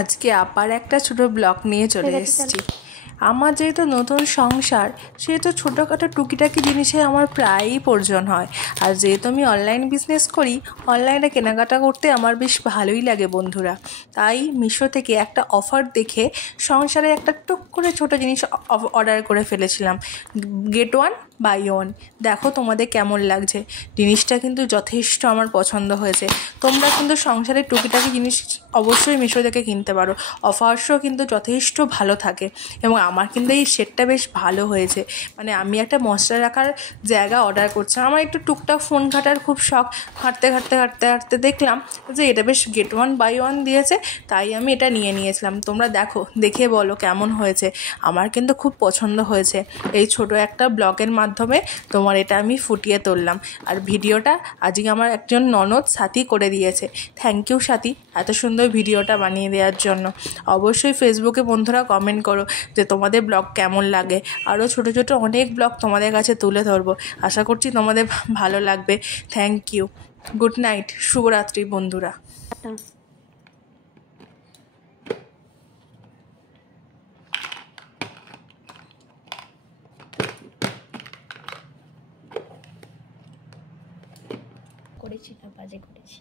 আজকে আবার একটা ছোটো ব্লগ নিয়ে চলে এসেছি। আমার যেহেতু নতুন সংসার, সেহেতু ছোটোখাটো টুকিটাকি জিনিসে আমার প্রায়ই প্রয়োজন হয়। আর যেহেতু আমি অনলাইন বিজনেস করি, অনলাইনে কেনাকাটা করতে আমার বেশ ভালোই লাগে বন্ধুরা। তাই মিশো থেকে একটা অফার দেখে সংসারে একটা টুক করে ছোটো জিনিস অর্ডার করে ফেলেছিলাম। Get one buy one. দেখো তোমাদের কেমন লাগছে। জিনিসটা কিন্তু যথেষ্ট আমার পছন্দ হয়েছে। তোমরা কিন্তু সংসারের টুকিটাকি জিনিস অবশ্যই মিশো থেকে কিনতে পারো। অফার্সও কিন্তু যথেষ্ট ভালো থাকে এবং আমার কিন্তু এই সেটটা বেশ ভালো হয়েছে। মানে আমি একটা মশলা রাখার জায়গা অর্ডার করছিলাম। আমার একটু টুকটাক ফোন ঘাটার খুব শখ। ঘাঁটতে দেখলাম যে এটা বেশ গেট ওয়ান বাই ওয়ান দিয়েছে, তাই আমি এটা নিয়েছিলাম। তোমরা দেখে বলো কেমন হয়েছে। আমার কিন্তু খুব পছন্দ হয়েছে। এই ছোটো একটা ব্লগের মাধ্যমে তোমার এটা আমি ফুটিয়ে তুললাম। আর ভিডিওটা আজকে আমার একজন ননদ সাথী করে দিয়েছে। থ্যাংক ইউ সাথী, এত সুন্দর ভিডিওটা বানিয়ে দেওয়ার জন্য। অবশ্যই ফেসবুকে বন্ধুরা কমেন্ট করো যে তোমাদের ব্লগ কেমন লাগে। আরও ছোটো ছোটো অনেক ব্লগ তোমাদের কাছে তুলে ধরবো। আশা করছি তোমাদের ভালো লাগবে। Thank you. গুড নাইট, শুভরাত্রি বন্ধুরা। করেছি না বাজে করেছি।